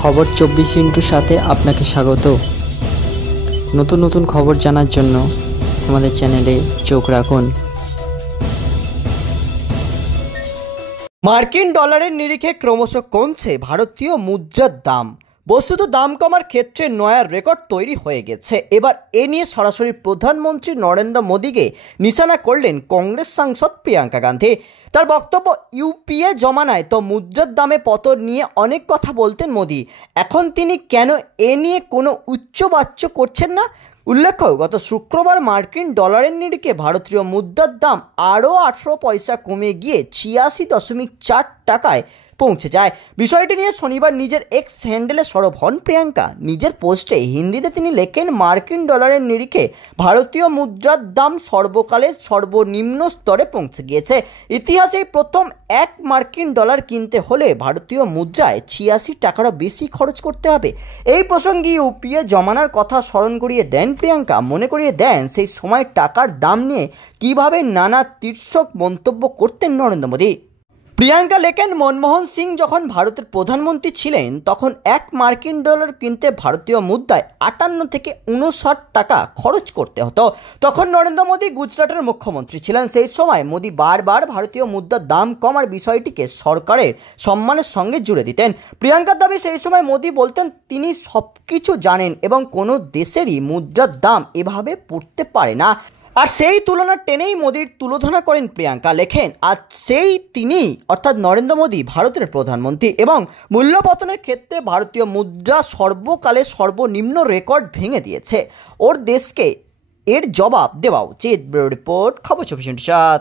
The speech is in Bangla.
খবর 24 সাথে আপনাকে স্বাগত। নতুন নতুন খবর জানার জন্য আমাদের চ্যানেলে চোখ রাখুন। মার্কিন ডলারের নিরিখে ক্রমশ কমছে ভারতীয় মুদ্রার দাম। বস্তুত দাম কমার ক্ষেত্রে নয়া রেকর্ড তৈরি হয়ে গেছে। এবার এ নিয়ে সরাসরি প্রধানমন্ত্রী নরেন্দ্র মোদীকে নিশানা করলেন কংগ্রেস সাংসদ প্রিয়াঙ্কা গান্ধী। তার বক্তব্য, ইউপিএ জমানায় তো মুদ্রার দামে পতন নিয়ে অনেক কথা বলতেন মোদী, এখন তিনি কেন এ নিয়ে কোনো উচ্চবাচ্য করছেন না। উল্লেখ্য, গত শুক্রবার মার্কিন ডলারের নিরিখে ভারতীয় মুদ্রার দাম আরও 18 পয়সা কমে গিয়ে 86.4 টাকায় পৌঁছে যায়। বিষয়টি নিয়ে শনিবার নিজের এক্স হ্যান্ডেলে সরব হন প্রিয়াঙ্কা। নিজের পোস্টে হিন্দিতে তিনি লেখেন, মার্কিন ডলারের নিরিখে ভারতীয় মুদ্রার দাম সর্বকালের সর্বনিম্ন স্তরে পৌঁছে গিয়েছে। ইতিহাসে প্রথম এক মার্কিন ডলার কিনতে হলে ভারতীয় মুদ্রায় 86 টাকারও বেশি খরচ করতে হবে। এই প্রসঙ্গে ইউপিএ জমানার কথা স্মরণ করিয়ে দেন প্রিয়াঙ্কা। মনে করিয়ে দেন সেই সময় টাকার দাম নিয়ে কীভাবে নানা তির্যক মন্তব্য করতেন নরেন্দ্র মোদী। প্রিয়াঙ্কা লেখেন, মনমোহন সিং যখন ভারতের প্রধানমন্ত্রী ছিলেন তখন এক মার্কিন ডলার কিনতে ভারতীয় মুদ্রায় 58 থেকে 59 টাকা খরচ করতে হতো। তখন নরেন্দ্র মোদী গুজরাটের মুখ্যমন্ত্রী ছিলেন। সেই সময় মোদী বারবার ভারতীয় মুদ্রার দাম কমার বিষয়টিকে সরকারের সম্মানের সঙ্গে জুড়ে দিতেন। প্রিয়াঙ্কার দাবি, সেই সময় মোদী বলতেন তিনি সব কিছু জানেন এবং কোনো দেশেরই মুদ্রার দাম এভাবে পড়তে পারে না। আর সেই তুলনা টেনেই মোদীর তুলোধনা করেন প্রিয়াঙ্কা। লেখেন, আজ সেই তিনি অর্থাৎ নরেন্দ্র মোদী ভারতের প্রধানমন্ত্রী এবং মূল্যপতনের ক্ষেত্রে ভারতীয় মুদ্রা সর্বকালের সর্বনিম্ন রেকর্ড ভেঙে দিয়েছে। ওর দেশকে এর জবাব দেওয়া উচিত। ব্যুরো রিপোর্ট, খবর 24/7।